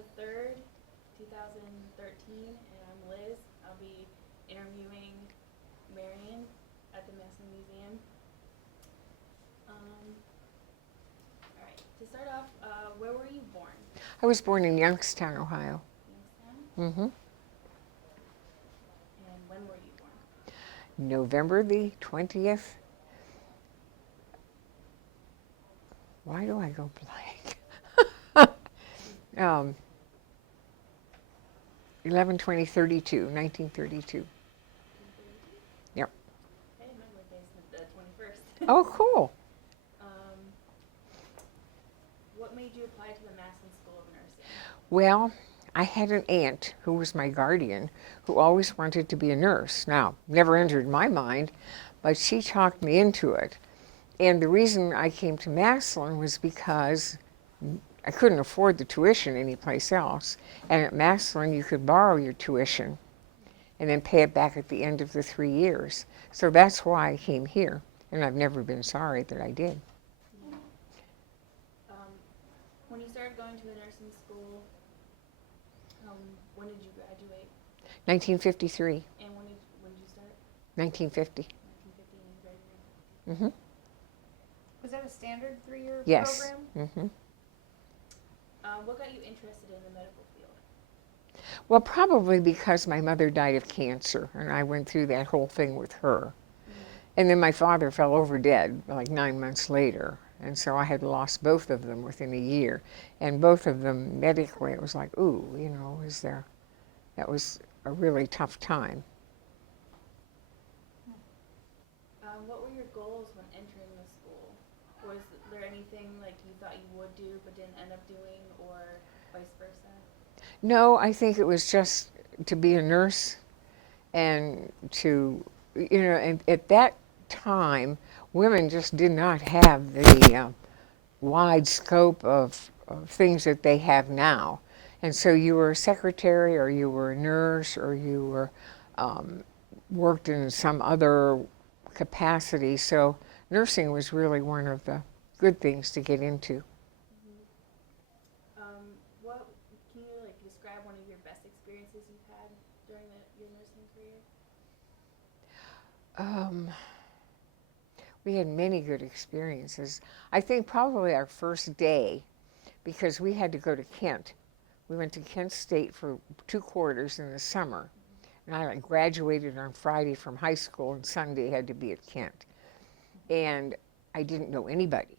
the 3rd, 2013, and I'm Liz. I'll be interviewing Marian at the Massillon Museum. All right, to start off, where were you born? I was born in Youngstown, Ohio. Youngstown? And when were you born? November the 20th. Why do I go blank? 11/20/32, 1932. Yep. Okay, my birthday is the 21st. Oh, cool. What made you apply to the Massillon School of Nursing? Well, I had an aunt who was my guardian who always wanted to be a nurse. Now, never entered my mind, but she talked me into it. And the reason I came to Massillon was because I couldn't afford the tuition anyplace else. And at Massillon, you could borrow your tuition and then pay it back at the end of the 3 years. So that's why I came here. And I've never been sorry that I did. When you started going to the nursing school, when did you graduate? 1953. And when did you start? 1950. 1950, and you graduated. Mm-hmm. Was that a standard 3-year Yes. program? Mm-hmm. What got you interested in the medical field? Well, probably because my mother died of cancer, and I went through that whole thing with her. And then my father fell over dead like 9 months later, and so I had lost both of them within a year. And both of them medically, it was like, ooh, that was a really tough time. What were your goals when entering the school? Was there anything like you thought you would do but didn't end up doing, or vice versa? No, I think it was just to be a nurse and to, and at that time, women just did not have the wide scope of things that they have now. And so you were a secretary, or you were a nurse, or you were worked in some other capacity. So nursing was really one of the good things to get into. What can you describe one of your best experiences you've had during your nursing career? We had many good experiences. I think probably our first day, because we had to go to Kent. We went to Kent State for 2 quarters in the summer. And I graduated on Friday from high school, and Sunday had to be at Kent. And I didn't know anybody.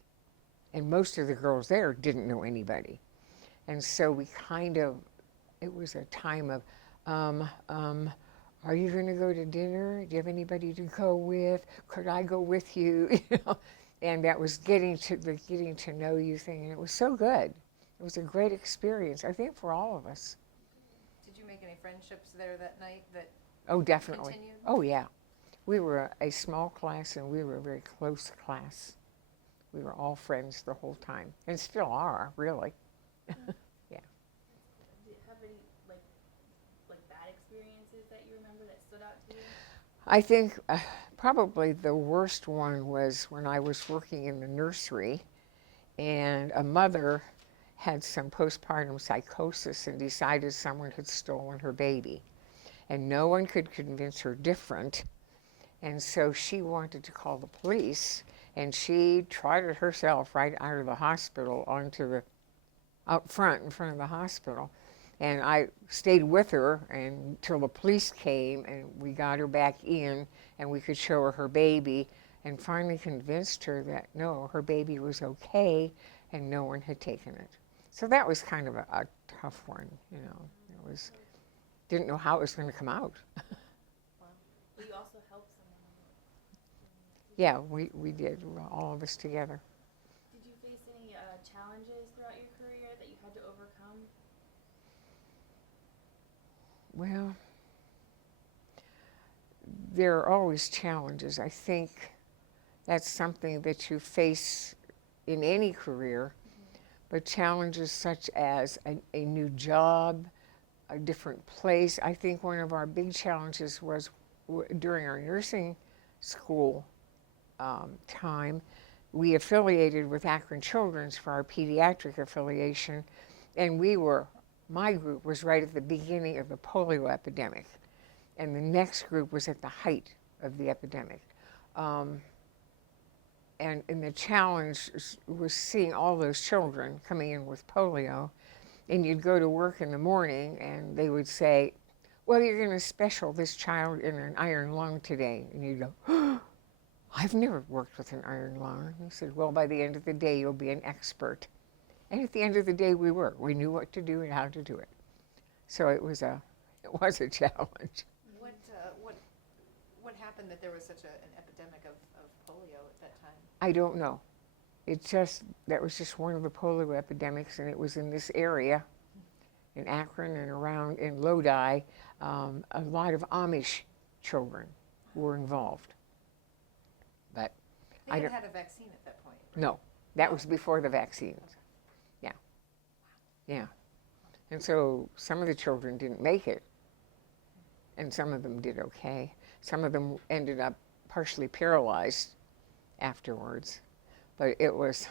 And most of the girls there didn't know anybody. And so it was a time of, are you going to go to dinner? Do you have anybody to go with? Could I go with you? And that was getting to know you thing, and it was so good. It was a great experience, I think, for all of us. Did you make any friendships there that night that Oh, definitely. continued? Oh, yeah. We were a small class, and we were a very close class. We were all friends the whole time, and still are, really. Yeah. Do you have any bad experiences that you remember that stood out to you? I think probably the worst one was when I was working in the nursery, and a mother had some postpartum psychosis and decided someone had stolen her baby. And no one could convince her different. And so she wanted to call the police, and she trotted herself right out of the hospital out front in front of the hospital. And I stayed with her until the police came, and we got her back in, and we could show her baby, and finally convinced her that no, her baby was okay, and no one had taken it. So that was kind of a tough one, didn't know how it was going to come out. Wow. But you also helped someone. Yeah, we did, all of us together. Did you face any challenges throughout your career that you had to overcome? Well, there are always challenges. I think that's something that you face in any career, but challenges such as a new job, a different place. I think one of our big challenges was during our nursing school time, we affiliated with Akron Children's for our pediatric affiliation, and we were my group was right at the beginning of the polio epidemic, and the next group was at the height of the epidemic. And the challenge was seeing all those children coming in with polio, and you'd go to work in the morning and they would say, well, you're going to special this child in an iron lung today. And you'd go, oh, I've never worked with an iron lung. And he said, well, by the end of the day, you'll be an expert. And at the end of the day, we were. We knew what to do and how to do it. So it was a challenge. What happened that there was such an epidemic of polio at that time? I don't know. That was just one of the polio epidemics, and it was in this area, in Akron and around in Lodi. A lot of Amish children were involved. But they hadn't had a vaccine at that point. Right? No, that was before the vaccines. Yeah. Yeah. And so some of the children didn't make it, and some of them did okay. Some of them ended up partially paralyzed afterwards, but it was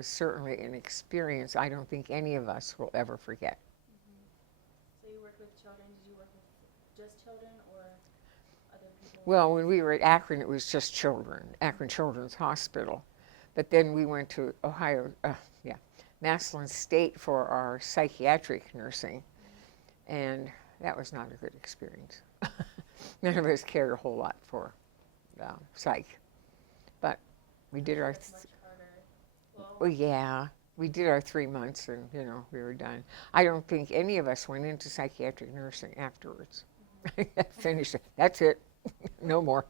certainly an experience I don't think any of us will ever forget. So you worked with children. Did you work with just children or other people? Well, when we were at Akron, it was just children, Akron Children's Hospital. But then we went to Massillon State for our psychiatric nursing, and that was not a good experience. None of us cared a whole lot for psych. But we did our... Much harder. We did our 3 months and, we were done. I don't think any of us went into psychiatric nursing afterwards. Finished it. That's it. No more.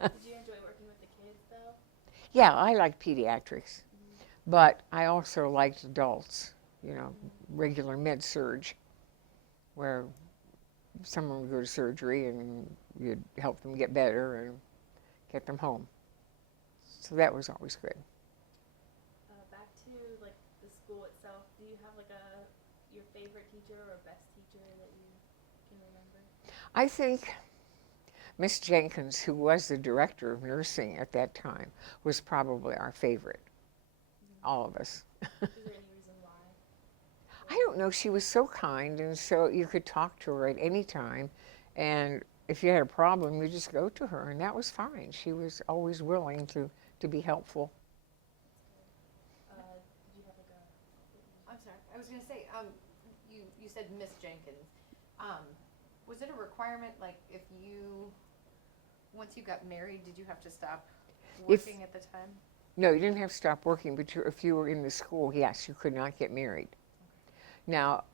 Did you enjoy working with the kids, though? Yeah, I like pediatrics. But I also liked adults, regular med-surg, where someone would go to surgery and you'd help them get better and get them home. So that was always good. Back to the school itself, do you have your favorite teacher or best teacher that you can remember? I think Miss Jenkins, who was the director of nursing at that time, was probably our favorite. All of us. Is there any reason why? I don't know. She was so kind, and so you could talk to her at any time. And if you had a problem, you just go to her, and that was fine. She was always willing to be helpful. Did you have I'm sorry. I was going to say, you said Miss Jenkins. Was it a requirement, if once you got married, did you have to stop working at the time? No, you didn't have to stop working, but if you were in the school, yes, you could not get married. Now,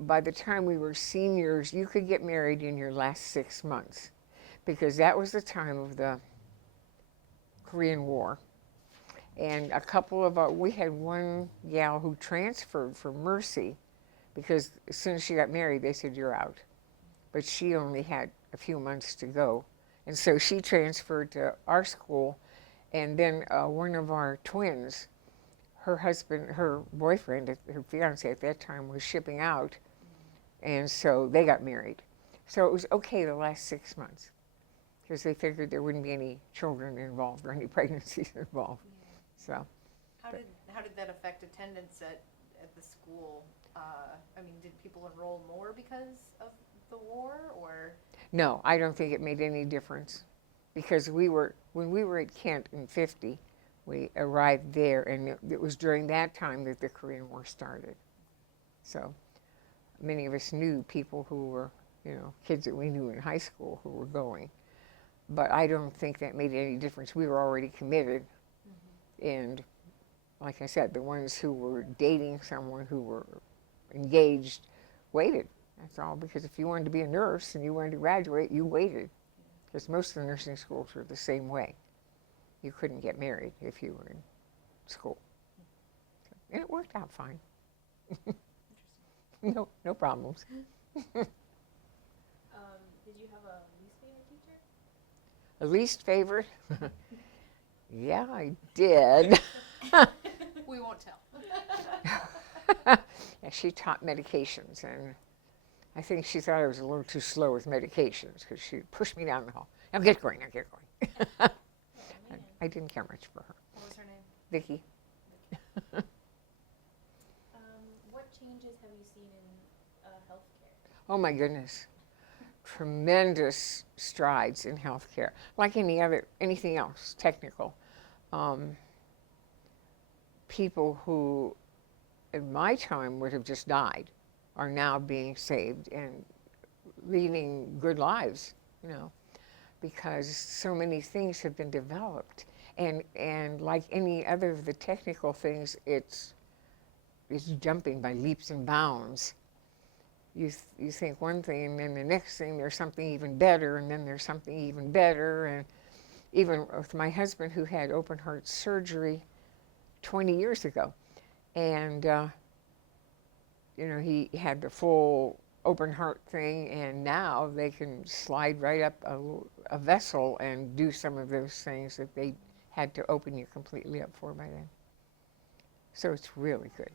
by the time we were seniors, you could get married in your last 6 months, because that was the time of the Korean War. And we had one gal who transferred from Mercy, because as soon as she got married, they said, you're out. But she only had a few months to go. And so she transferred to our school. And then one of our twins, her boyfriend, her fiance at that time, was shipping out. And so they got married. So it was okay the last 6 months, because they figured there wouldn't be any children involved or any pregnancies involved. So. How did that affect attendance at the school? Did people enroll more because of the war, or? No, I don't think it made any difference, because when we were at Kent in '50, we arrived there, and it was during that time that the Korean War started. So many of us knew people who were, kids that we knew in high school who were going. But I don't think that made any difference. We were already committed. And like I said, the ones who were dating someone, who were engaged, waited. That's all, because if you wanted to be a nurse and you wanted to graduate, you waited. Because most of the nursing schools were the same way. You couldn't get married if you were in school. And it worked out fine. No problems. Did you have a least favorite teacher? A least favorite? Yeah, I did. We won't tell. Yeah, she taught medications, and I think she thought I was a little too slow with medications, because she pushed me down the hall. Now get going, now get going. I didn't care much for her. What was her name? Vicki. What changes have you seen in healthcare? Oh my goodness. Tremendous strides in healthcare, like anything else, technical. People who, in my time, would have just died are now being saved and leading good lives, because so many things have been developed. And like any other of the technical things, it's jumping by leaps and bounds. You think one thing, and then the next thing there's something even better, and then there's something even better. And even with my husband, who had open heart surgery 20 years ago, and he had the full open heart thing, and now they can slide right up a vessel and do some of those things that they had to open you completely up for by then. So it's really good.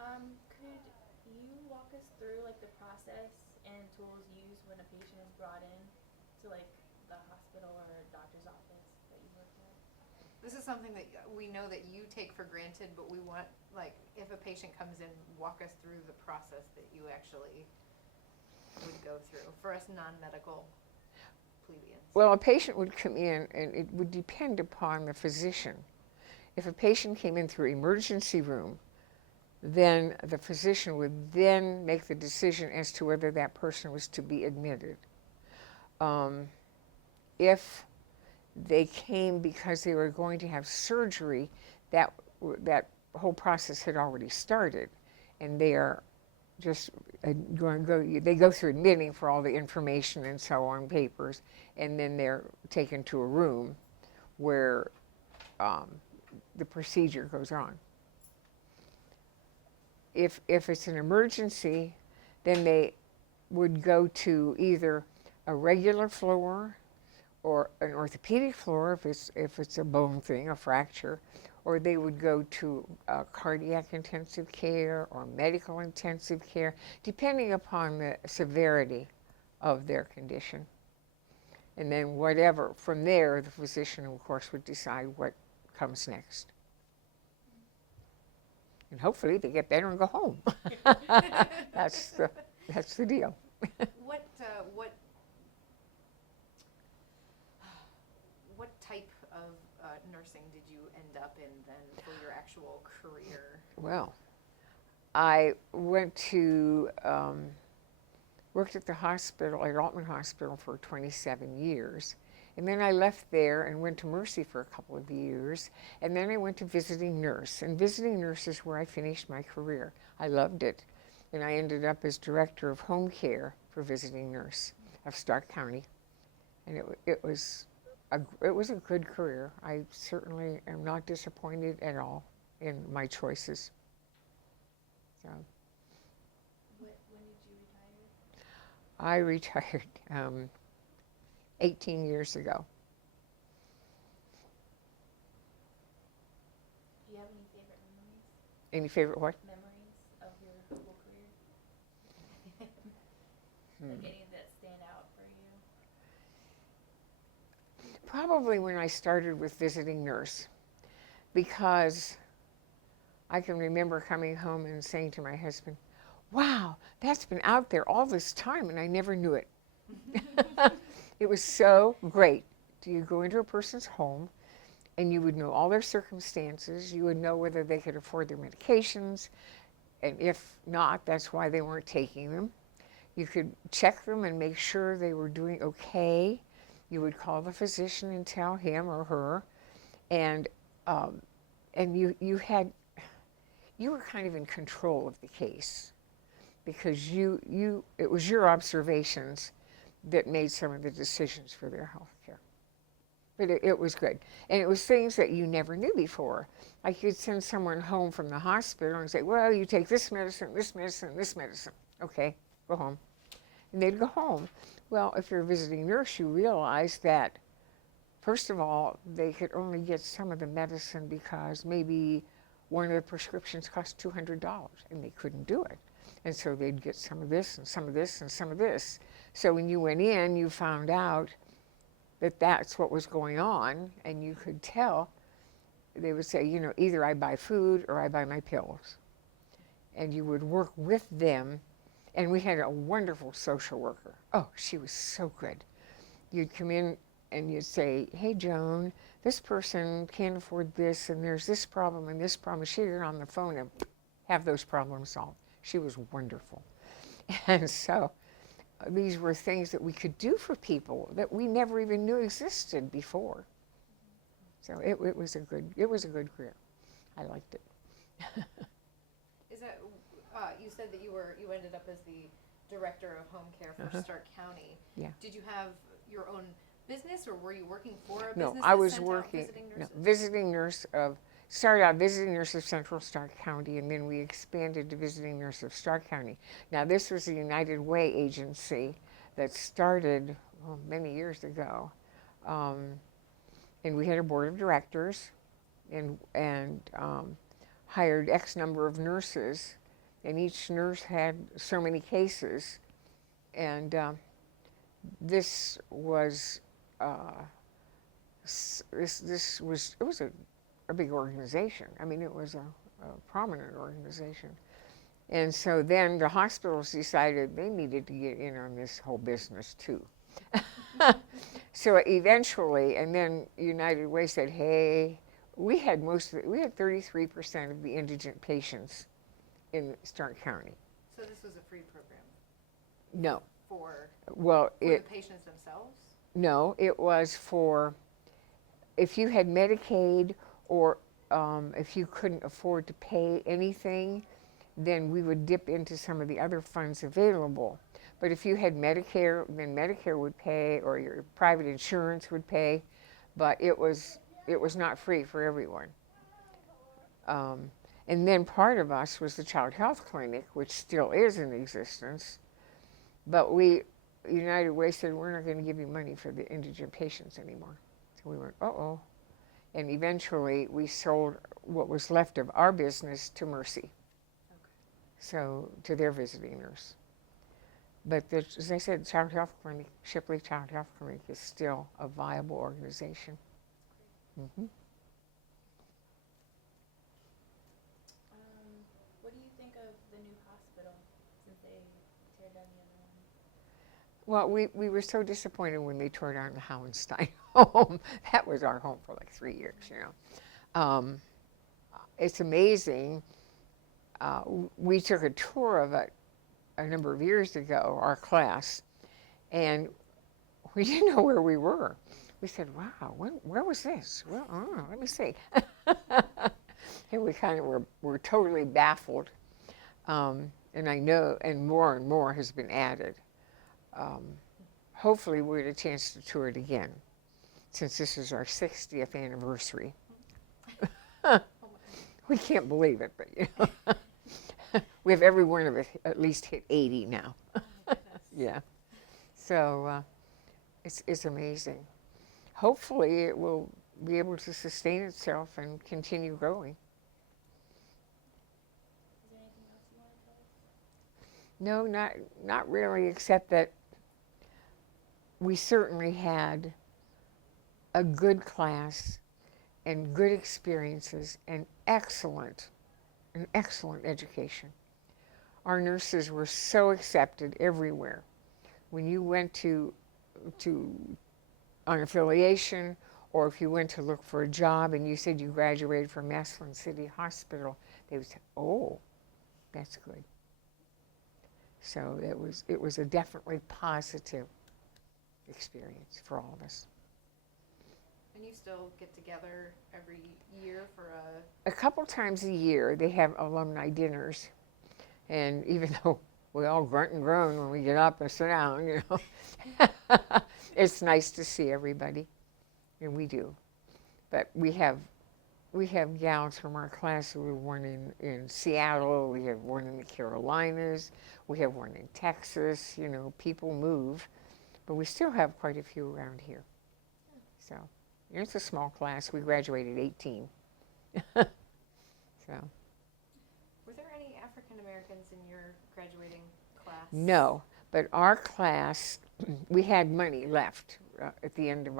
Could you walk us through like the process and tools used when a patient is brought in to like the hospital or doctor's office that you work at? This is something that we know that you take for granted, but we want, like, if a patient comes in, walk us through the process that you actually would go through for us non-medical plebeians. Well, a patient would come in, and it would depend upon the physician. If a patient came in through emergency room, then the physician would then make the decision as to whether that person was to be admitted. If they came because they were going to have surgery, that whole process had already started, and they are just they go through admitting for all the information and so on, papers, and then they're taken to a room where the procedure goes on. If it's an emergency, then they would go to either a regular floor or an orthopedic floor if it's a bone thing, a fracture, or they would go to cardiac intensive care or medical intensive care, depending upon the severity of their condition. And then whatever, from there, the physician, of course, would decide what comes next. And hopefully they get better and go home. That's the deal. What type of nursing did you end up in then for your actual career? Well, I went to worked at the hospital, at Altman Hospital, for 27 years. And then I left there and went to Mercy for a couple of years. And then I went to visiting nurse. And visiting nurse is where I finished my career. I loved it. And I ended up as director of home care for visiting nurse of Stark County. And it was a good career. I certainly am not disappointed at all in my choices. So. When did you retire? I retired 18 years ago. Do you have any favorite memories? Any favorite what? Memories of your whole career? Like any that stand out for you? Probably when I started with visiting nurse, because I can remember coming home and saying to my husband, wow, that's been out there all this time and I never knew it. It was so great. You go into a person's home and you would know all their circumstances. You would know whether they could afford their medications, and if not, that's why they weren't taking them. You could check them and make sure they were doing okay. You would call the physician and tell him or her, and you were kind of in control of the case, because it was your observations that made some of the decisions for their health care. But it was good. And it was things that you never knew before. Like you'd send someone home from the hospital and say, well, you take this medicine, this medicine, this medicine. Okay, go home. And they'd go home. Well, if you're a visiting nurse, you realize that, first of all, they could only get some of the medicine because maybe one of the prescriptions cost $200 and they couldn't do it. And so they'd get some of this and some of this and some of this. So when you went in, you found out that that's what was going on, and you could tell. They would say, either I buy food or I buy my pills. And you would work with them And we had a wonderful social worker. Oh, she was so good. You'd come in and you'd say, hey, Joan, this person can't afford this, and there's this problem and this problem. She'd get on the phone and have those problems solved. She was wonderful. And so these were things that we could do for people that we never even knew existed before. So it was a good career. I liked it. Is that you said that you ended up as the director of home care for Stark County? Yeah. Did you have your own business, or were you working for a No, business? I that was sent out working, visiting no, nurses? visiting nurse of, started out visiting nurse of Central Stark County, and then we expanded to visiting nurse of Stark County. Now, this was a United Way agency that started many years ago. And we had a board of directors and hired X number of nurses, and each nurse had so many cases. And this was a big organization. I mean, it was a prominent organization. And so then the hospitals decided they needed to get in on this whole business too. So eventually, and then United Way said, hey, we had 33% of the indigent patients in Stark County. So this was a free program No. for Well, the patients themselves? No, it was for if you had Medicaid or if you couldn't afford to pay anything, then we would dip into some of the other funds available. But if you had Medicare, then Medicare would pay, or your private insurance would pay, but it was not free for everyone. And then part of us was the Child Health Clinic, which still is in existence, but United Way said, we're not going to give you money for the indigent patients anymore. So we went, uh-oh. And eventually we sold what was left of our business to Mercy. Okay. So to their visiting nurse. But as I said, Child Health Clinic, Shipley Child Health Clinic is still a viable organization. Mm-hmm. What do you think of the new hospital since they tear down the other one? Well, we were so disappointed when they tore down the Howenstein home. That was our home for like 3 years, you know. It's amazing. We took a tour of it a number of years ago, our class, and we didn't know where we were. We said, wow, where was this? Well, let me see. And we kind of were totally baffled. And I know, and more has been added. Hopefully we'll get a chance to tour it again, since this is our 60th anniversary. We can't believe it, but you know. We have every one of it at least hit 80 now. Yeah. So it's amazing. Hopefully it will be able to sustain itself and continue growing. Is there anything else you want to tell us? No, not really, except that we certainly had a good class and good experiences and an excellent education. Our nurses were so accepted everywhere. When you went to on affiliation, or if you went to look for a job and you said you graduated from Massillon City Hospital, they would say, oh, that's good. So it was a definitely positive experience for all of us. And you still get together every year for a couple times a year they have alumni dinners, and even though we all grunt and groan when we get up and sit down, you know, it's nice to see everybody, and we do. But we have gals from our class. We have one in Seattle, we have one in the Carolinas, we have one in Texas. You know, people move, but we still have quite a few around here. So it's a small class. We graduated 18. So. Were there any African Americans in your graduating class? No, but our class, we had money left at the end of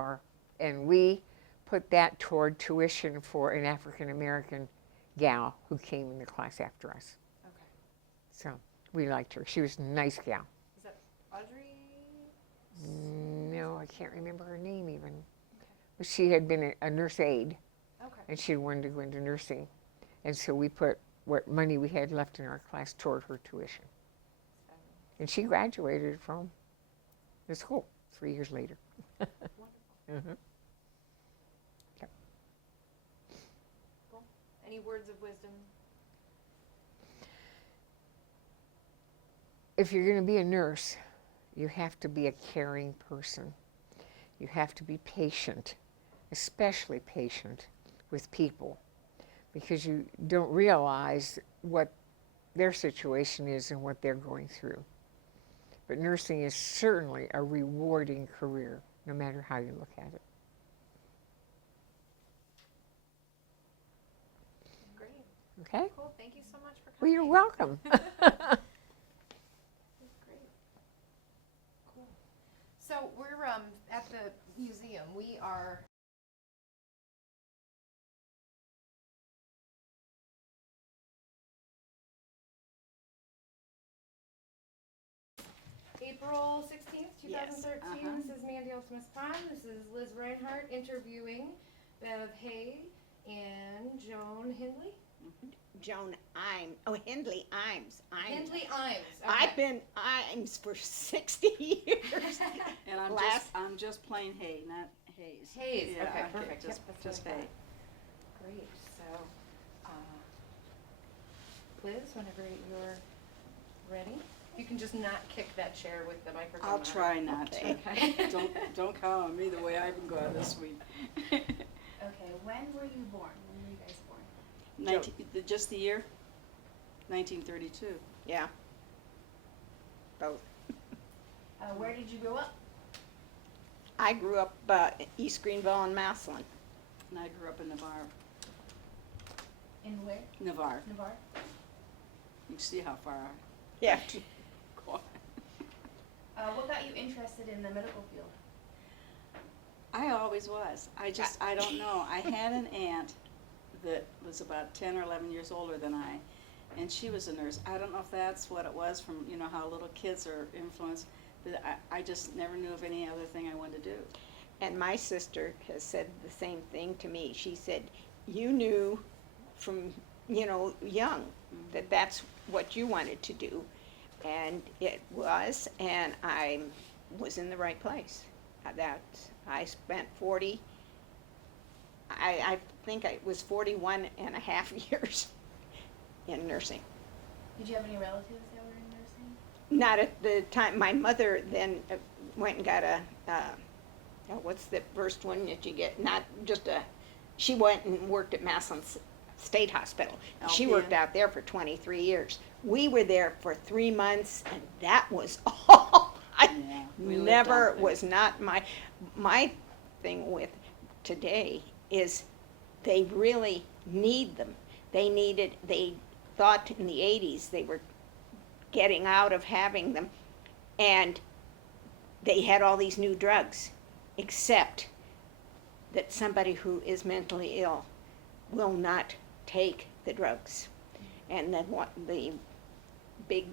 and we put that toward tuition for an African American gal who came in the class after us. Okay. So We liked her. She was a nice gal. Is that Audrey? No, I can't remember her name even. But she had been a nurse aide, Okay. and she wanted to go into nursing. And so we put what money we had left in our class toward her tuition. And she graduated from the school 3 years later. Wonderful. Mm-hmm. Cool. Any words of wisdom? If you're going to be a nurse, you have to be a caring person. You have to be patient, especially patient with people, because you don't realize what their situation is and what they're going through. But nursing is certainly a rewarding career, no matter how you look at it. Great. Okay? Cool. Thank you so much for Well, coming. you're welcome. Great. Cool. So we're at the museum. We are April 16th, 2013. Yes, This is Mandy Ellsworth Pond. This is Liz Reinhardt interviewing Bev Hay and Joan Hindley. Joan Iams. Oh, Hindley Iams. Hindley Iams. Okay. I've been Iams for 60 years. And I'm Last- just plain Hay, not Hayes. Hayes. Yeah, Okay, perfect. Just, Yep, that's just what I Hay. thought. Great. So, Liz, whenever you're ready, you can just not kick that chair with the microphone. I'll on. try not to. Okay. Don't count on me the way I've been going this week. Okay, when were you born? When were you guys born? Just the year? 1932. Yeah. Both. Where did you grow up? I grew up East Greenville and Massillon. And I grew up in Navarre. In where? Navarre. Navarre? You can see how far Yeah. What got you interested in the medical field? I always was. I don't know. I had an aunt that was about 10 or 11 years older than I, and she was a nurse. I don't know if that's what it was from, how little kids are influenced, but I just never knew of any other thing I wanted to do. And my sister has said the same thing to me. She said, you knew from, young that that's what you wanted to do. And it was, and I was in the right place. I spent I think it was 41 and a half years in nursing. Did you have any relatives that were in nursing? Not at the time. My mother then went and got what's the first one that you get? Not just she went and worked at Massillon State Hospital. She worked out there for 23 years. We were there for 3 months, and that was all. We lived Never out there. was not my thing with today is they really need them. They thought in the 80s they were getting out of having them, and they had all these new drugs, except that somebody who is mentally ill will not take the drugs. And then the big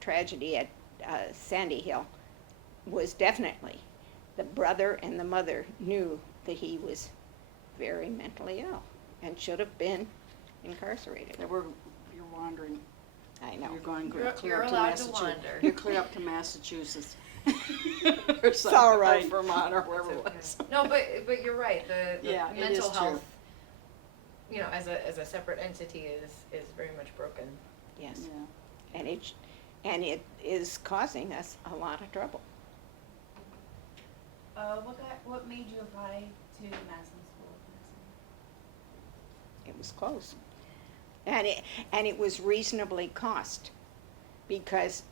tragedy at Sandy Hill was definitely the brother and the mother knew that he was very mentally ill and should have been incarcerated. You're wandering. I know. You're going You're clear up to allowed to Massachusetts. wander. You're clear up to Massachusetts. Or something, all right. or Vermont or wherever it It's was. okay. No, but you're right. The Yeah, it mental is true. health, as a separate entity is very much broken. Yes. Yeah. And it is causing us a lot of trouble. What made you apply to Massillon School of Nursing? It was close. And it was reasonably cost because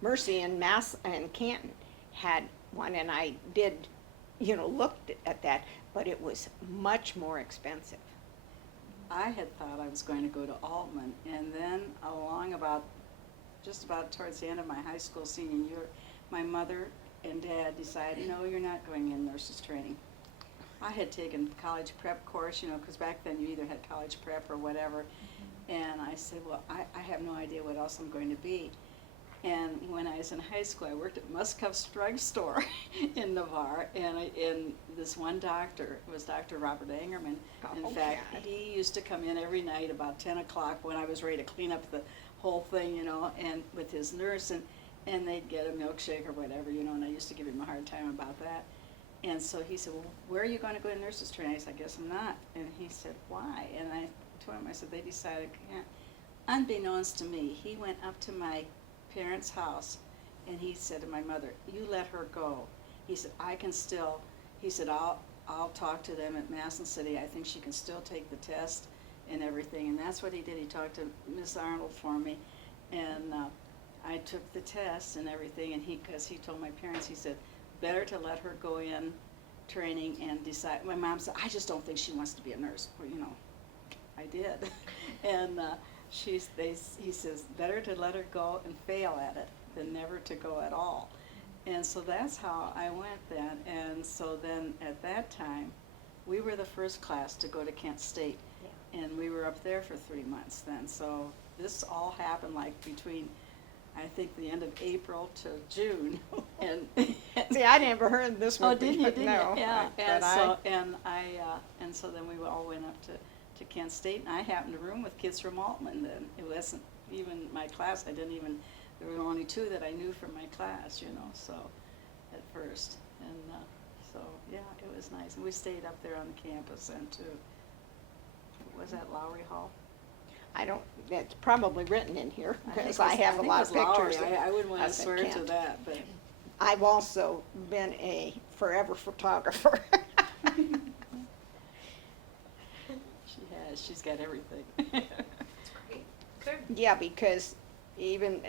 Mercy and and Canton had one, and I did, looked at that, but it was much more expensive. I had thought I was going to go to Altman, and then just about towards the end of my high school senior year, my mother and dad decided, no, you're not going in nurses training. I had taken college prep course, you know, because back then you either had college prep or whatever. And I said, well, I have no idea what else I'm going to be. And when I was in high school, I worked at Muscuff's drugstore in Navarre, and this one doctor, it was Dr. Robert Angerman. In fact, God. he used to come in every night about 10 o'clock when I was ready to clean up the whole thing, you know, and with his nurse, and they'd get a milkshake or whatever, you know, and I used to give him a hard time about that. And so he said, well, where are you going to go to nurse's training? I said, I guess I'm not. And he said, why? And I told him, I said, they decided, can't. Unbeknownst to me, he went up to my parents' house, and he said to my mother, you let her go. He said, I can still, he said, I'll talk to them at Massillon City. I think she can still take the test and everything. And that's what he did. He talked to Miss Arnold for me, and I took the test and everything, and because he told my parents, he said, better to let her go in training and decide. My mom said, I just don't think she wants to be a nurse. Well, you know, I did. And he says, better to let her go and fail at it than never to go at all. And so that's how I went then. And so then at that time, we were the first class to go to Kent State. Yeah. And we were up there for 3 months then. So this all happened like between, I think, the end of April to June. And See, I never heard this one. oh, didn't you? Didn't No. you? Yeah. And so then we all went up to Kent State, and I happened to room with kids from Altman then. It wasn't even my class. There were only 2 that I knew from my class, you know, so at first. And so, yeah, it was nice. And we stayed up there on the campus then, too. Was that Lowry Hall? I don't, it's probably written in here, because think I it was- have a think lot it of was Lowry. pictures. I wouldn't want to of the swear to camp. that, but I've also been a forever photographer. she has. She's got everything. That's great. Good. Yeah, because even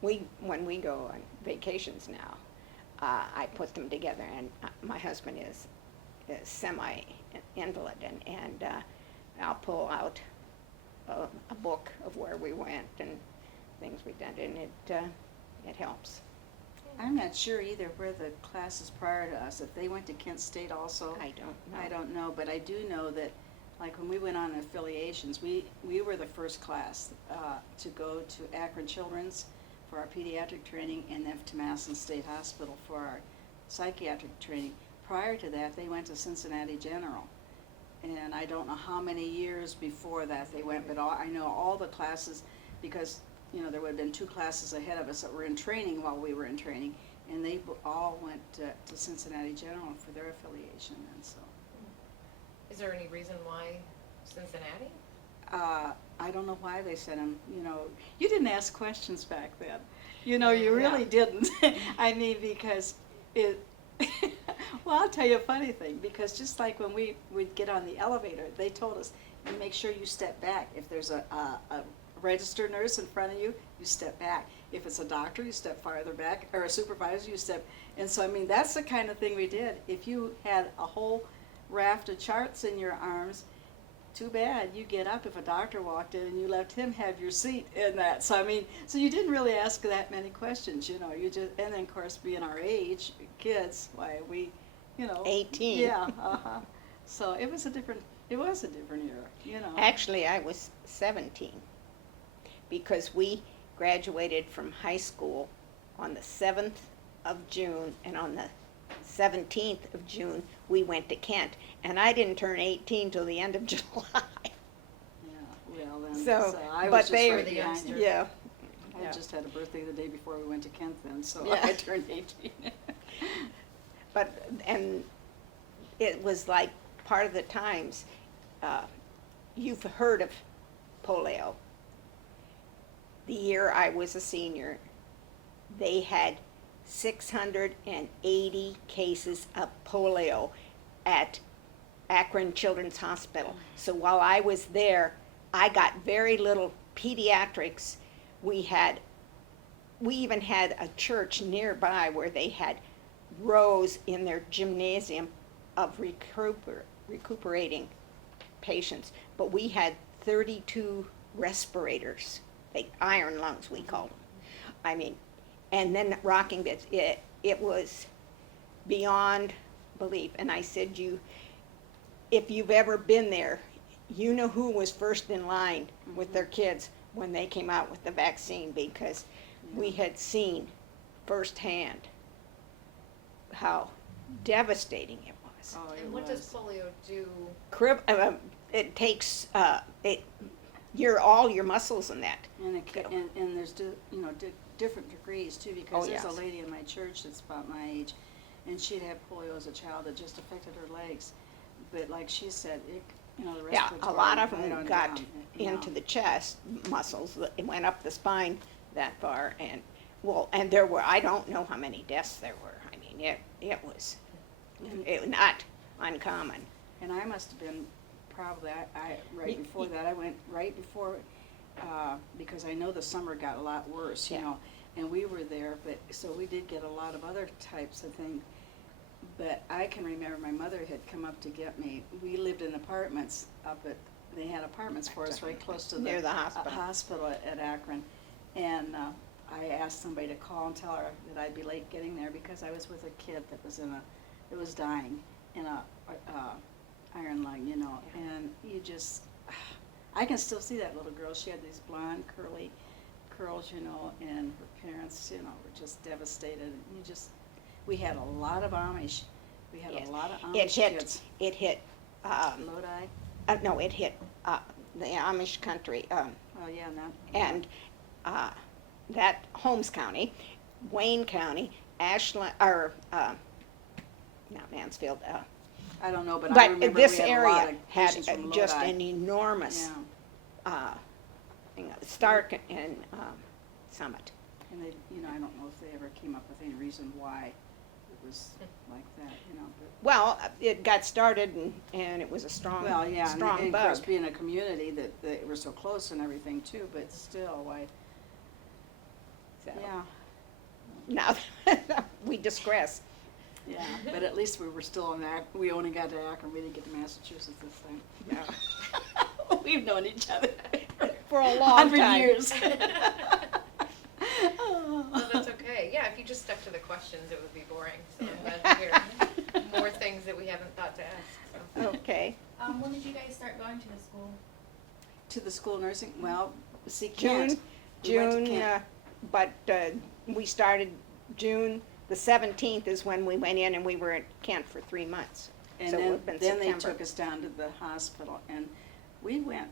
when we go on vacations now, I put them together, and my husband is semi-invalid, and I'll pull out a book of where we went and things we've done, and it helps. I'm not sure either where the classes prior to us, if they went to Kent State also. I don't know. I don't know, but I do know that, like when we went on affiliations, we were the first class to go to Akron Children's for our pediatric training, and then to Massillon State Hospital for our psychiatric training. Prior to that, they went to Cincinnati General. And I don't know how many years before that they went, but I know all the classes, because, you know, there would have been 2 classes ahead of us that were in training while we were in training, and they all went to Cincinnati General for their affiliation, and so. Is there any reason why Cincinnati? I don't know why they sent them, you know. You didn't ask questions back then. You know, you really didn't. I mean, because it, well, I'll tell you a funny thing, because just like when we would get on the elevator, they told us, you make sure you step back. If there's a registered nurse in front of you, you step back. If it's a doctor, you step farther back, or a supervisor, you step. And so, I mean, that's the kind of thing we did. If you had a whole raft of charts in your arms, too bad. You get up if a doctor walked in and you let him have your seat in that. So, I mean, so you didn't really ask that many questions, you know. You just, and then, of course, being our age, kids, why, we, you know. 18. Yeah, So it was a different era, you know. Actually, I was 17, because we graduated from high school on the 7th of June, and on the 17th of June, we went to Kent, and I didn't turn 18 till the end of July. Yeah, well then, So, I but was just they- right the behind you. youngster. Yeah. I just had a birthday the day before we went to Kent then, so Yeah. I turned 18. But, and it was like part of the times, you've heard of polio. The year I was a senior, they had 680 cases of polio at Akron Children's Hospital. So while I was there, I got very little pediatrics. We even had a church nearby where they had rows in their gymnasium of recuperating patients. But we had 32 respirators, like iron lungs we called them. I mean, and then rocking beds. It was beyond believe. And I said, if you've ever been there, you know who was first in line with their kids when they came out with the vaccine, because we had seen firsthand how devastating it was. Oh, it And what was. does polio do? It takes all your muscles in that. And, and there's, different degrees too, because Oh, there's a yes. lady in my church that's about my age, and she'd had polio as a child. It just affected her legs. But like she said, the Yeah, respiratory. a lot of right them on got down, into the chest muscles. It went up the spine that far, and there were, I don't know how many deaths there were. I mean, it was not uncommon. And I must have been probably, right before that, I went right before, because I know the summer got a lot worse, Yeah. and we were there, but, so we did get a lot of other types of things. But I can remember my mother had come up to get me. We lived in apartments they had apartments for us right close to Near the hospital. Hospital at Akron. And I asked somebody to call and tell her that I'd be late getting there because I was with a kid that was dying in a iron lung, and you just, I can still see that little girl. She had these blonde curly curls, and her parents, were just devastated. And we had a lot of Amish. We had Yes. a lot of Amish kids. It hit, Lodi? no, it hit the Amish country, Oh, yeah, no. and that Holmes County, Wayne County, Ashland, or not Mansfield, I don't know, but I but remember this we had a lot area of had patients from just Lodi. an enormous Yeah, Stark and Summit. and they, I don't know if they ever came up with any reason why it was like that, but. Well, it got started and it was a strong, Well, yeah, strong and of bug. course, being a community that they were so close and everything too, but still, why, So, yeah, now, we digress. yeah, but at least we were still we only got to Akron, we didn't get to Massachusetts this time. No. We've known each other For a long 100 time. years. Well, that's okay. Yeah, if you just stuck to the questions, it would be boring. So I'm glad to hear more things that we haven't thought to ask. So. Okay. When did you guys start going to the school? To the school nursing, well, see, June, Kent. We went to June, Kent. but we started June the 17th is when we went in, and we were at Kent for 3 months. And So it then, would've been then they September. took us down to the hospital, and we went,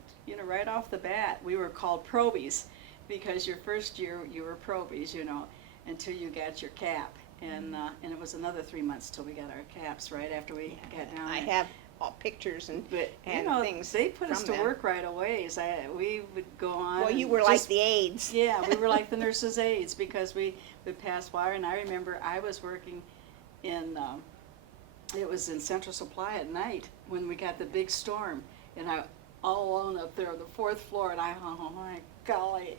right off the bat, we were called probies, because your first year, you were probies, until you got your cap. And it was another 3 months till we got our caps, right after we got down I there. have all pictures and But, things they put us from to them. work right away, we would go on. Well, you and were like just- the aides. Yeah, we were like the nurses' aides, because we would pass wire, and I remember I was working in, it was in Central Supply at night, when we got the big storm, and I, all alone up there on the 4th floor, and oh my golly.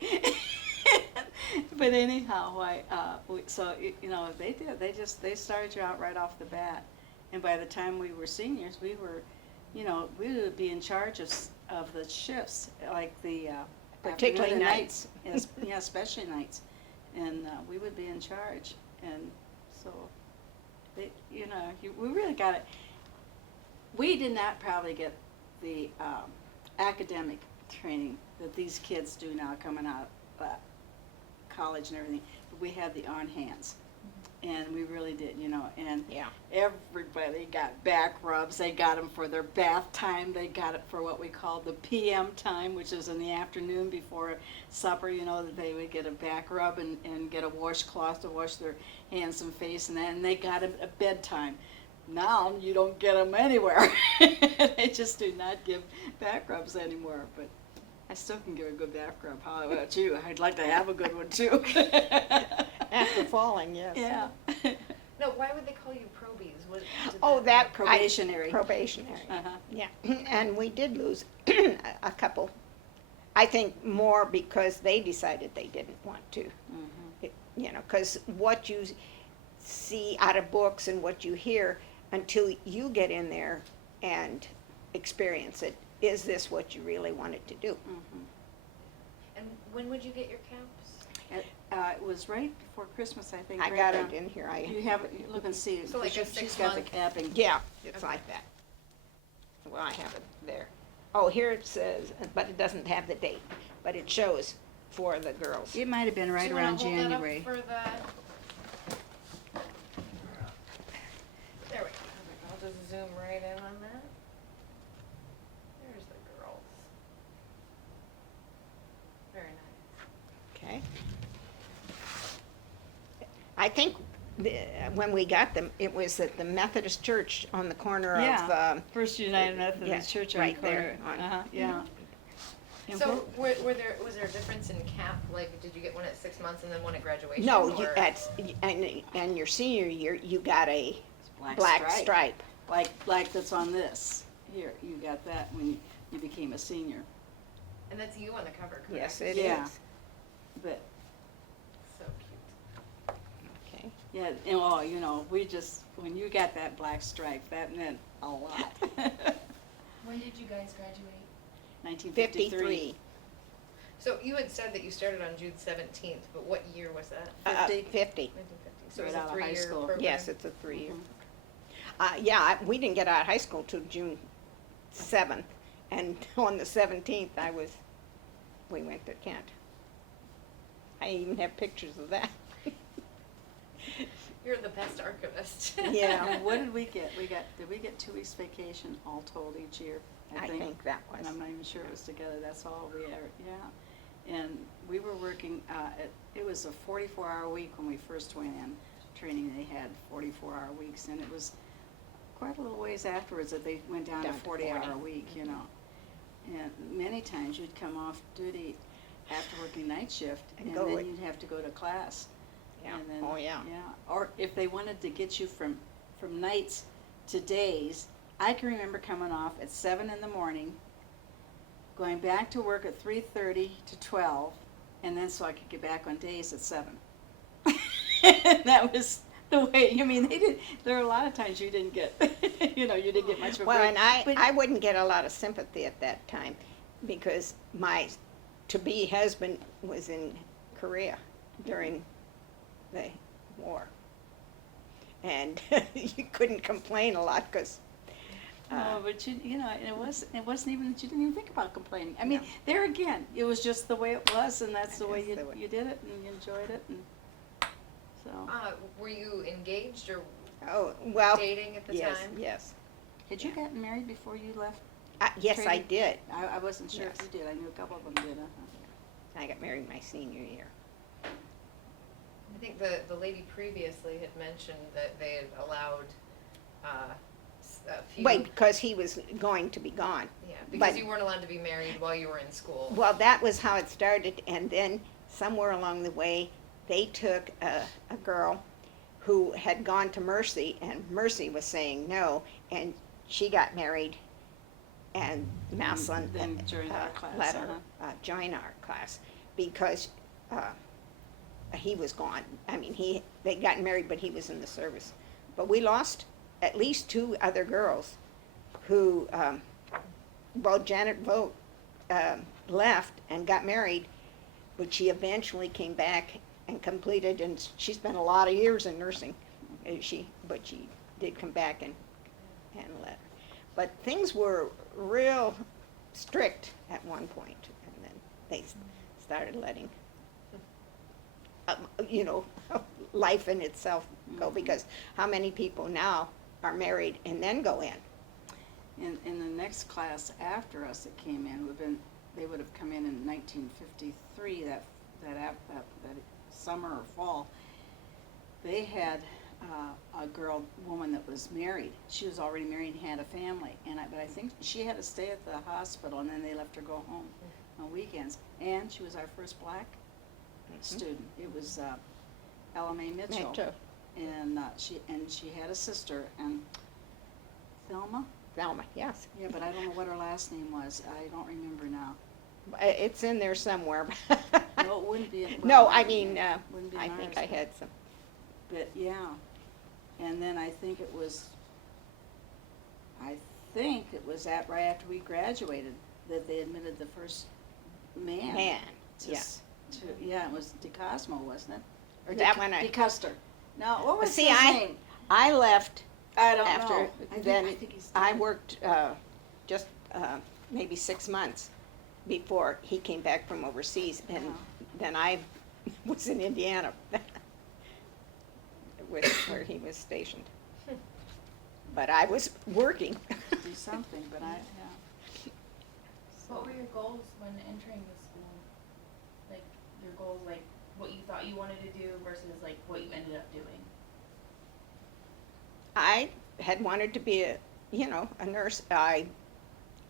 But anyhow, they did, they started you out right off the bat, and by the time we were seniors, we were, we would be in charge of the shifts, like the, Particularly afternoon and nights. nights, yeah, especially nights, and we would be in charge, and so, we really got it. We did not probably get the academic training that these kids do now coming out of college and everything, but we had the on hands, and we really did, and Yeah. everybody got back rubs. They got them for their bath time. They got it for what we called the PM time, which is in the afternoon before supper, that they would get a back rub and get a washcloth to wash their hands and face, and then they got a bedtime. Now you don't get them anywhere. They just do not give back rubs anymore, but I still can give a good back rub. How about you? I'd like to have a good one too. After falling, yes. Yeah. No, why would they call you probies? Oh, that Probationary. Probationary. Uh-huh. Yeah, and we did lose a couple. I think more because they decided they didn't want to. Mhm. Because what you see out of books and what you hear, until you get in there and experience it, is this what you really wanted to do? Mhm. And when would you get your caps? It was right before Christmas, I think. I right got around- it in here. You have it, you look and see. So like a She's got the 6-month capping. Yeah, it's Okay. like that. Well, I have it there. Oh, here it says, but it doesn't have the date, but it shows for the girls. It might have been right Do you wanna around hold that up January. for the? There we go. I'll just zoom right in on that. There's the girls. Very nice. Okay. I think when we got them, it was at the Methodist Church on the corner Yeah. of, First United Methodist yeah, Church on the right there corner. on- Uh-huh, yeah. And So was there a difference in cap? Like, did you get one at 6 months and then one at graduation? no, you, or- and your senior year, you got a black stripe. Like that's on this. Here, you got that when you became a senior. And that's you on the cover, correct? Yes, it is. Yeah. But, So cute. Okay. yeah, and, oh, you know, when you got that black stripe, that meant a lot. When did you guys graduate? 1953. 53. So you had said that you started on June 17th, but what year was that? 50. 50. 1950. So Right it was out a of high 3-year school. program? Yes, it's a 3-year. Mhm. Yeah, we didn't get out of high school till June 7th, and on the 17th, we went to Kent. I even have pictures of that. You're the best archivist. Yeah. And what did we get? Did we get 2 weeks vacation all told each year? I think that was. And I'm not even sure it was together, that's all we ever, yeah. And we were working, it was a 44-hour week when we first went in. Training, they had 44-hour weeks, and it was quite a little ways afterwards that they went down to Down to 40-hour 40. week, you know. And many times you'd come off duty after working night shift, And and go then with- you'd have to go to class. Yeah. And then, Oh, yeah. Yeah, or if they wanted to get you from nights to days, I can remember coming off at 7 in the morning, going back to work at 3:30 to 12, and then so I could get back on days at 7. That was the way, there are a lot of times you didn't get, you didn't get much of a Well, break. and But- I wouldn't get a lot of sympathy at that time, because my to-be husband was in Korea during the war. And you couldn't complain a lot, because No, but and it wasn't even that you didn't even think about complaining. I mean, No. there again, it was just the way it was, and that's the way That's the way. you did it, and you enjoyed it, and so. Were you engaged or oh, well, dating at the yes, time? yes. Had you gotten married before you left? Yes, I Training? did. I wasn't sure Yes. if you did. I knew a couple of them did. I got married my senior year. I think the lady previously had mentioned that they had allowed a few. Wait, because he was going to be gone. Yeah, because but- you weren't allowed to be married while you were in school. Well, that was how it started, and then somewhere along the way, they took a girl who had gone to Mercy, and Mercy was saying no, and she got married, and Massillon Then joined our class, let her join our class, because he was gone. I mean, they got married, but he was in the service. But we lost at least 2 other girls who, Janet Vogt left and got married, but she eventually came back and completed, and she spent a lot of years in nursing. But she did come back and left. But things were real strict at one point, and then they started letting, life in itself go, because how many people now are married and then go in? In the next class after us that came in, they would have come in 1953, that summer or fall. They had a woman that was married. She was already married and had a family, but I think she had to stay at the hospital, and then they left her go home on weekends. And she was our first black student. It was Ella Mae Mitchell. And she had a sister, and Thelma. Thelma, yes. Yeah, but I don't know what her last name was. I don't remember now. It's in there somewhere. No, it wouldn't be. No, I mean, wouldn't be I in think ours. I had some. But yeah, and then I think it was right after we graduated that they admitted the first man. Man, to, yeah. yeah, it was DeCosmo, wasn't it? Or That one I- DeCuster. No, what was See, his I- name? I left I don't after, know. then I think he's I dead. worked just maybe 6 months before he came back from overseas, and then I was in Indiana with where he was stationed. But I was working. Do something, but yeah. What were your goals when entering the school? Like, your goals, like, what you thought you wanted to do versus, like, what you ended up doing? I had wanted to be a nurse.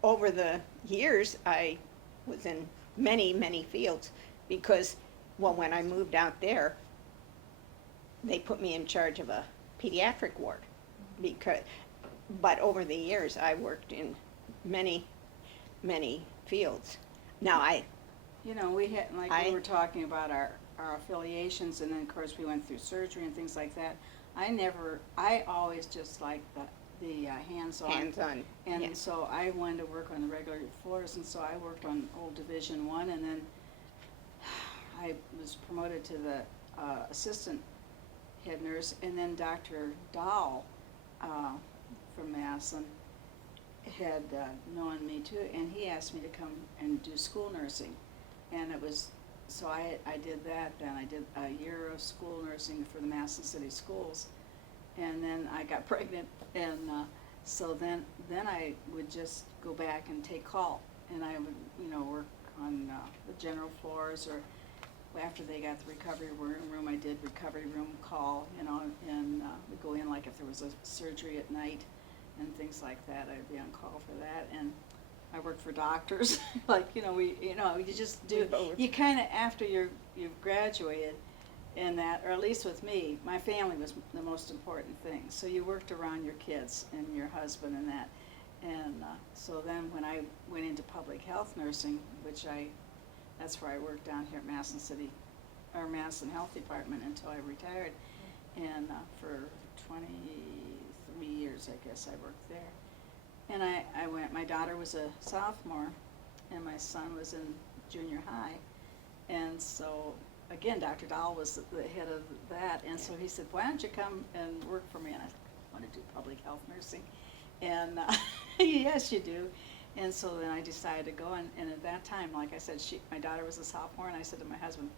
Over the years, I was in many, many fields because, well, when I moved out there, they put me in charge of a pediatric ward. But over the years, I worked in many, many fields. Now We had, like, I- we were talking about our affiliations, and then, of course, we went through surgery and things like that. I always just liked the hands-on. hands-on, And yes. so I wanted to work on the regular floors, and so I worked on old Division I, and then I was promoted to the assistant head nurse, and then Dr. Dahl from Massillon had known me too, and he asked me to come and do school nursing. And it was, so I did that, then I did a year of school nursing for the Massillon City Schools. And then I got pregnant, and so then I would just go back and take call. And I would, work on the general floors, or after they got the recovery room, I did recovery room call, and we'd go in, like if there was a surgery at night and things like that, I'd be on call for that. And I worked for doctors, like, you just do, you kind of, after you've graduated, and that, or at least with me, my family was the most important thing. So you worked around your kids and your husband and that. And so then when I went into public health nursing, that's where I worked down here at Massillon City, or Massillon Health Department until I retired. And for 23 years, I guess, I worked there. And I went, my daughter was a sophomore, and my son was in junior high. And so, again, Dr. Dahl was the head of that, and so he said, why don't you come and work for me? And I said, I want to do public health nursing. And yes, you do. And so then I decided to go, and at that time, like I said, my daughter was a sophomore, and I said to my husband,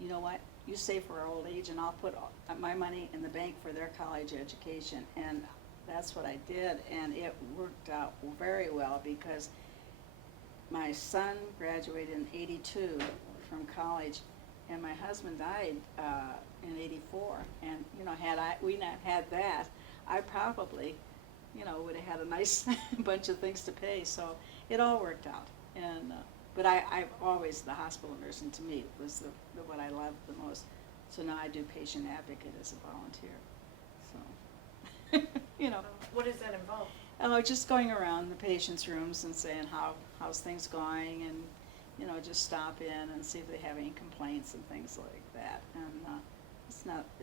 you know what, you save for our old age, and I'll put my money in the bank for their college education. And that's what I did, and it worked out very well, because my son graduated in '82 from college, and my husband died in '84. And had we not had that, I probably would have had a nice bunch of things to pay. So it all worked out. And but I've always, the hospital nursing to me was what I loved the most. So now I do patient advocate as a volunteer. So What does that involve? just going around the patients' rooms and saying how's things going, and just stop in and see if they have any complaints and things like that. And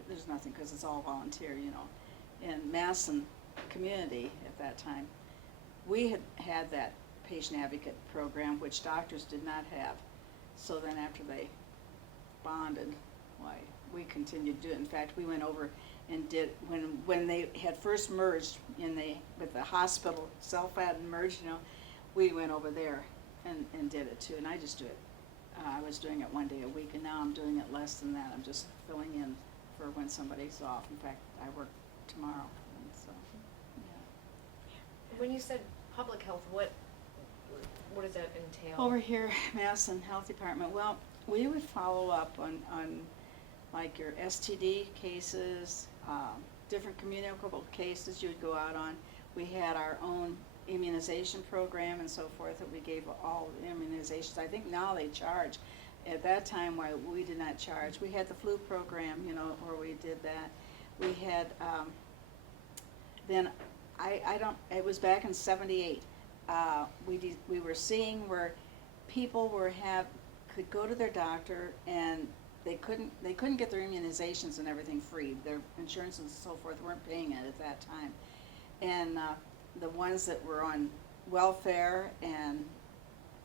there's nothing, because it's all volunteer. In Massillon community at that time, we had that patient advocate program, which doctors did not have. So then after they bonded, we continued to do it. In fact, we went over and did, when they had first merged with the hospital itself had merged, we went over there and did it too. And I just do it. I was doing it one day a week, and now I'm doing it less than that. I'm just filling in for when somebody's off. In fact, I work tomorrow. And so, yeah. When you said public health, what does that entail? Over here, Massillon Health Department, well, we would follow up on like your STD cases, different communicable cases you would go out on. We had our own immunization program and so forth that we gave all the immunizations. I think now they charge. At that time, we did not charge. We had the flu program, where we did that. We had, then it was back in '78. We were seeing where people could go to their doctor, and they couldn't get their immunizations and everything free. Their insurance and so forth weren't paying it at that time. And the ones that were on welfare and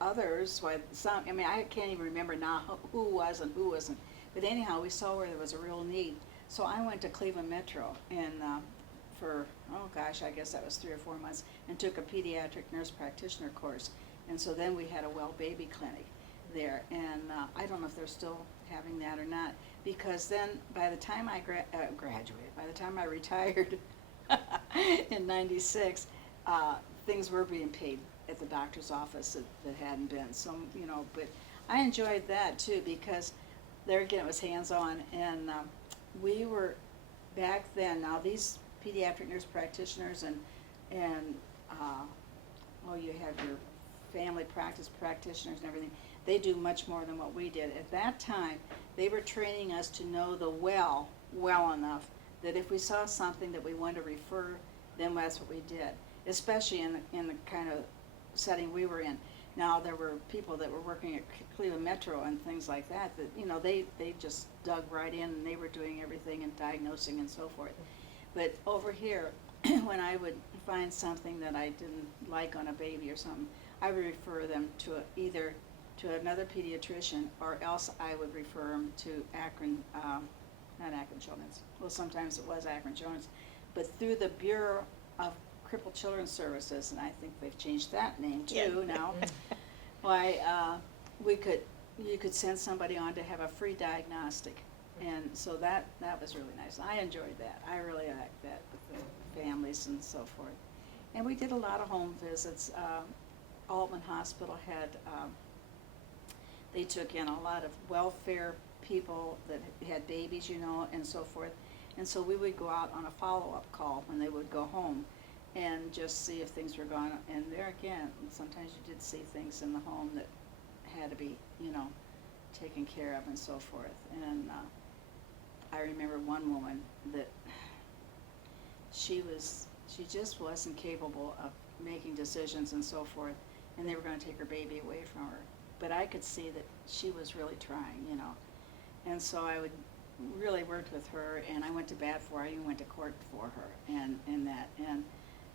others, why some, I mean, I can't even remember now who was and who wasn't. But anyhow, we saw where there was a real need. So I went to Cleveland Metro and for, oh gosh, I guess that was 3 or 4 months, and took a pediatric nurse practitioner course. And so then we had a well baby clinic there. And I don't know if they're still having that or not, because then by the time I graduated, by the time I retired in 96, things were being paid at the doctor's office that hadn't been. So, you know, but I enjoyed that too, because there again it was hands-on, and we were back then. Now these pediatric nurse practitioners and you have your family practice practitioners and everything. They do much more than what we did. At that time, they were training us to know the well enough that if we saw something that we wanted to refer, then that's what we did, especially in the kind of setting we were in. Now, there were people that were working at Cleveland Metro and things like that, you know, they just dug right in and they were doing everything and diagnosing and so forth. But over here, when I would find something that I didn't like on a baby or something, I would refer them to either to another pediatrician, or else I would refer them to Akron, not Akron Children's, well, sometimes it was Akron Children's, but through the Bureau of Crippled Children's Services, and I think they've changed that name too now. Why, you could send somebody on to have a free diagnostic, and so that was really nice. I enjoyed that. I really liked that with the families and so forth. And we did a lot of home visits. Altman Hospital had, they took in a lot of welfare people that had babies, you know, and so forth. And so we would go out on a follow-up call when they would go home and just see if things were going. And there again, sometimes you did see things in the home that had to be, you know, taken care of and so forth. And I remember one woman that she just wasn't capable of making decisions and so forth, and they were going to take her baby away from her. But I could see that she was really trying, you know. And so I would really worked with her, and I went to bat for her. I even went to court for her, and that. And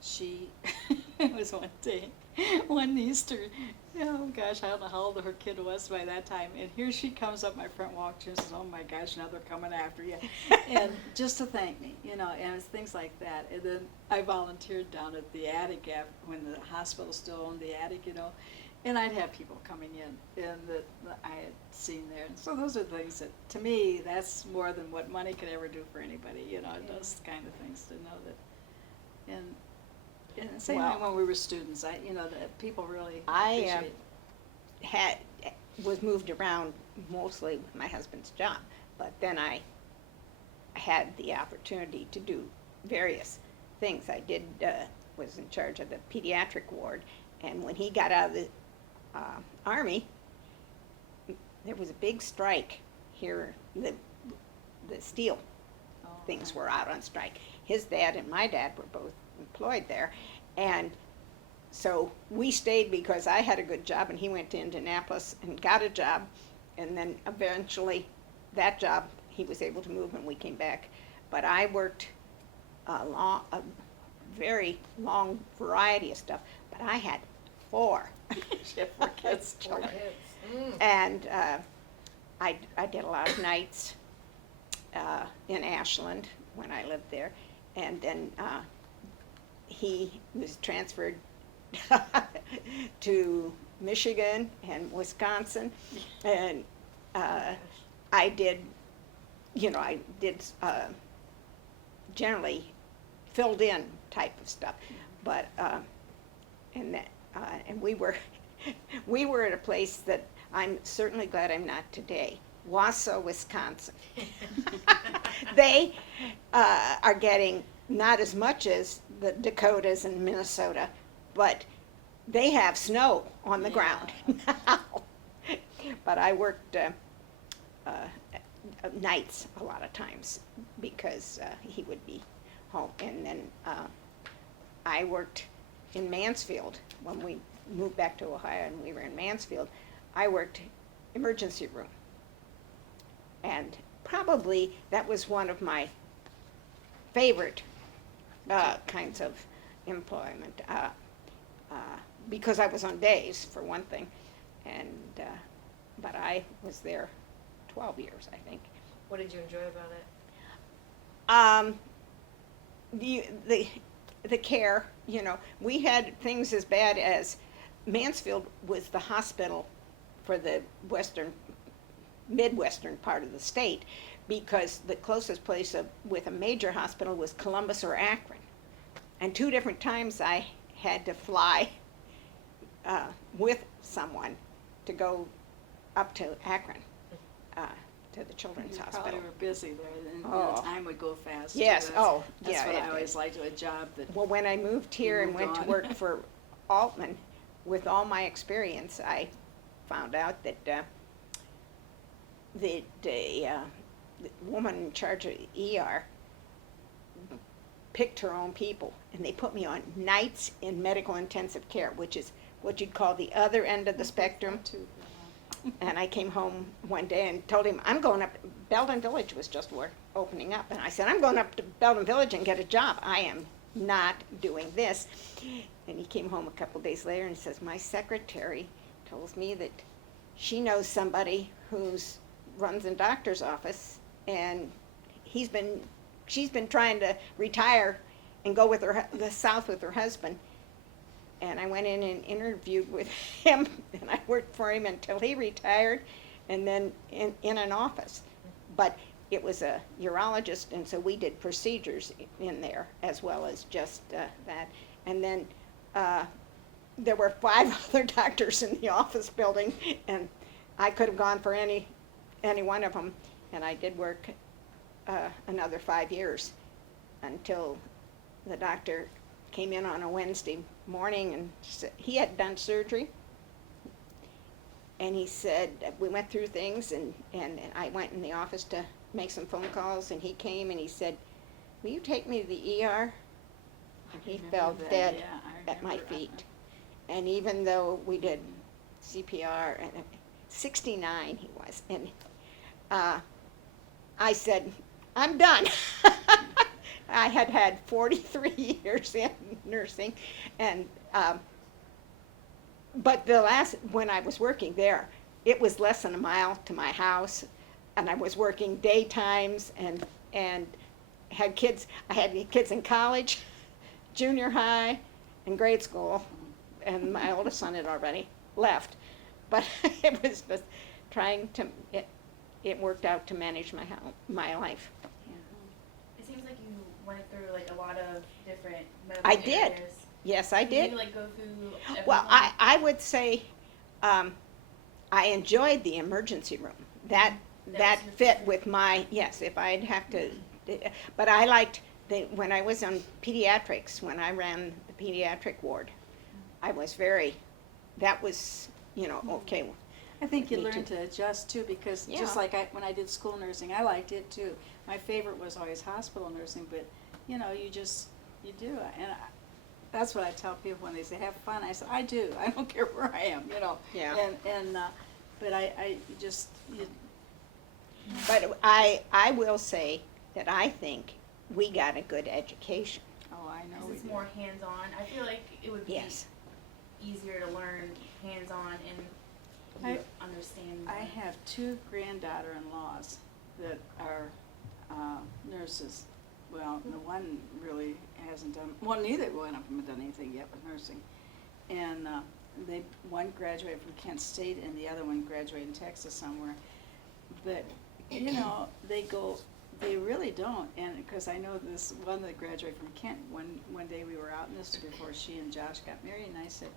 she, it was one day, one Easter, oh gosh, I don't know how old her kid was by that time. And here she comes up my front walk and says, oh my gosh, now they're coming after you. And just to thank me, you know, and it's things like that. And then I volunteered down at the attic when the hospital still owned the attic, you know. And I'd have people coming in and that I had seen there. And so those are things that, to me, that's more than what money could ever do for anybody, you know, those kind of things to know that. And same thing when we were students, you know, that people really appreciate I was moved around mostly with my husband's job, but then I had the opportunity to do various things. I was in charge of the pediatric ward, and when he got out of the Army, there was a big strike here. The steel things were out on strike. His dad and my dad were both employed there, and so we stayed because I had a good job, and he went to Indianapolis and got a job, and then eventually that job he was able to move, and we came back. But I worked a very long variety of stuff, but I had 4 kids. children. And I did a lot of nights in Ashland when I lived there, and then he was transferred to Michigan and Wisconsin, and I did generally filled in type of stuff, but and we were at a place that I'm certainly glad I'm not today. Wausau, Wisconsin. They are getting not as much as the Dakotas and Minnesota, but they have snow on the ground now. But I worked nights a lot of times because he would be home. And then I worked in Mansfield when we moved back to Ohio and we were in Mansfield. I worked emergency room. And probably that was one of my favorite kinds of employment because I was on days, for one thing. And, but I was there 12 years, I think. What did you enjoy about it? The care, you know, we had things as bad as Mansfield was the hospital for the midwestern part of the state, because the closest place with a major hospital was Columbus or Akron. And 2 different times I had to fly with someone to go up to Akron, to the Children's You Hospital. probably were busy there, and you Oh. know, time would go fast. Yes, too. oh, That's yeah, what it I always did. liked with a job that. Well, when I moved here and moved went to on. work for Altman, with all my experience, I found out that the woman in charge of ER picked her own people, and they put me on nights in medical intensive care, which is what you'd call the other end of the spectrum. Too. And I came home one day and told him, I'm going up, Belden Village was just opening up, and I said, I'm going up to Belden Village and get a job. I am not doing this. And he came home a couple days later and says, my secretary tells me that she knows somebody who's runs a doctor's office, and she's been trying to retire and go with the south with her husband. And I went in and interviewed with him, and I worked for him until he retired, and then in an office. But it was a urologist, and so we did procedures in there as well as just that. And then there were 5 other doctors in the office building, and I could have gone for any one of them. And I did work another 5 years until the doctor came in on a Wednesday morning, and he had done surgery, and he said, we went through things, and I went in the office to make some phone calls, and he came and he said, will you take me to the ER? And he fell dead at my feet. And even though we did CPR, and 69 he was, and I said, I'm done. I had 43 years in nursing, and but when I was working there, it was less than a mile to my house, and I was working daytimes and had kids. I had kids in college, junior high, and grade school, and my oldest son had already left, but it was just trying to. It worked out to manage my life. It seems like you went through like a lot of different medical I did. areas. Yes, I Did did. you like go through everything? Well, I would say I enjoyed the emergency room. That That was your fit favorite. with my, yes, if I'd have to, but I liked, when I was on pediatrics, when I ran the pediatric ward, I was that was, okay. I think you Me learn too. to adjust too, because Yeah. just like when I did school nursing, I liked it too. My favorite was always hospital nursing, but you do it. And that's what I tell people when they say have fun. I say I do. I don't care where I am, Yeah. But But I will say that I think we got a good education. oh, I know Because we it's do. more hands-on. I feel like it would be Yes. easier to learn hands-on and you understand. I have 2 granddaughter-in-laws that are nurses. Well, the one really hasn't done, well, neither one of them have done anything yet with nursing. And one graduated from Kent State and the other one graduated in Texas somewhere. But, they really don't. And because I know this one that graduated from Kent, one day we were out, and this was before she and Josh got married, and I said,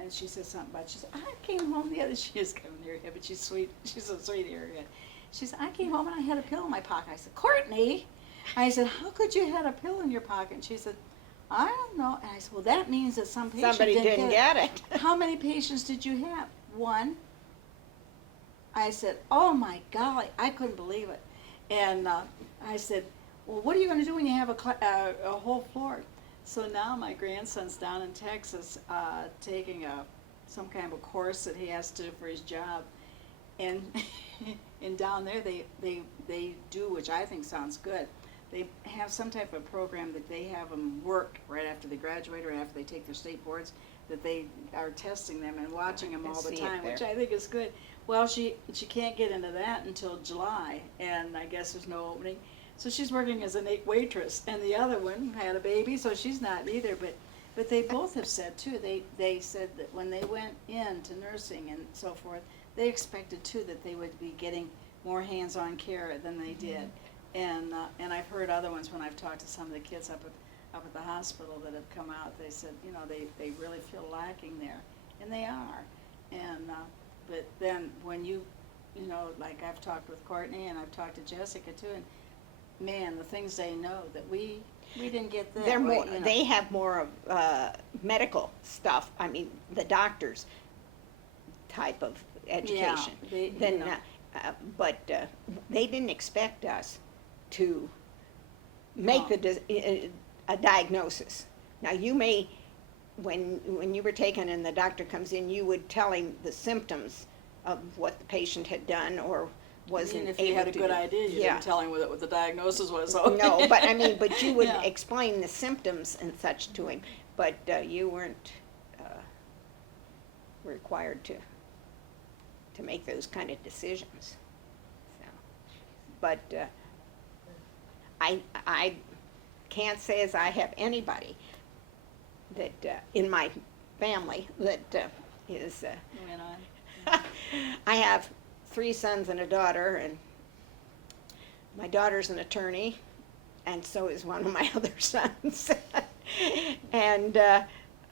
and she said something about, she said, I came home the other, she is coming near here, but she's sweet, she's so sweet here. She said, I came home and I had a pill in my pocket. I said, Courtney, I said, how could you have a pill in your pocket? And she said, I don't know. And I said, well, that means that some patient Somebody didn't get it. How many patients did you have? 1. I said, oh my golly, I couldn't believe it. And I said, well, what are you going to do when you have a whole floor? So now my grandson's down in Texas taking some kind of a course that he has to do for his job. And and down there they do, which I think sounds good. They have some type of program that they have them work right after they graduate or after they take their state boards. that they are testing them and watching them can all the see it time, which there. I think is good. Well, she can't get into that until July, and I guess there's no opening. So she's working as a waitress, and the other one had a baby, so she's not either. But they both have said too. They said that when they went into nursing and so forth, they expected too that they would be getting more hands-on care than they did. And I've heard other ones when I've talked to some of the kids up at the hospital that have come out. They said, you know, they really feel lacking there, and they are. And but then when you know, like I've talked with Courtney and I've talked to Jessica too, and man, the things they know that we didn't get that. They're way, more, you know. they have more of medical stuff, I mean, the doctors type of education. they- than, you know. but they didn't expect us to make No. a diagnosis. Now, you may, when you were taken and the doctor comes in, you would tell him the symptoms of what the patient had done or wasn't Even if able you had a to good do. idea, you Yeah. didn't tell him what the diagnosis was. So. No, but I mean, but you would Yeah. explain the symptoms and such to him, but you weren't required to make those kind of decisions. So, but I can't say as I have anybody that in my family that is. Went on. I have 3 sons and a daughter, and my daughter's an attorney, and so is one of my other sons. And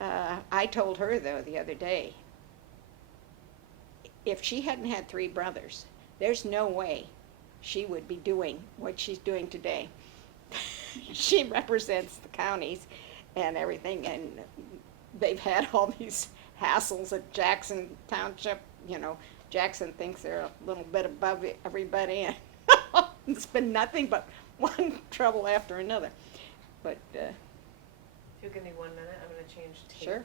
I told her, though, the other day, if she hadn't had 3 brothers, there's no way she would be doing what she's doing today. She represents the counties and everything, and they've had all these hassles at Jackson Township. You know, Jackson thinks they're a little bit above everybody, and it's been nothing but one trouble after another. But If you give me 1 minute, I'm gonna change tape. sure.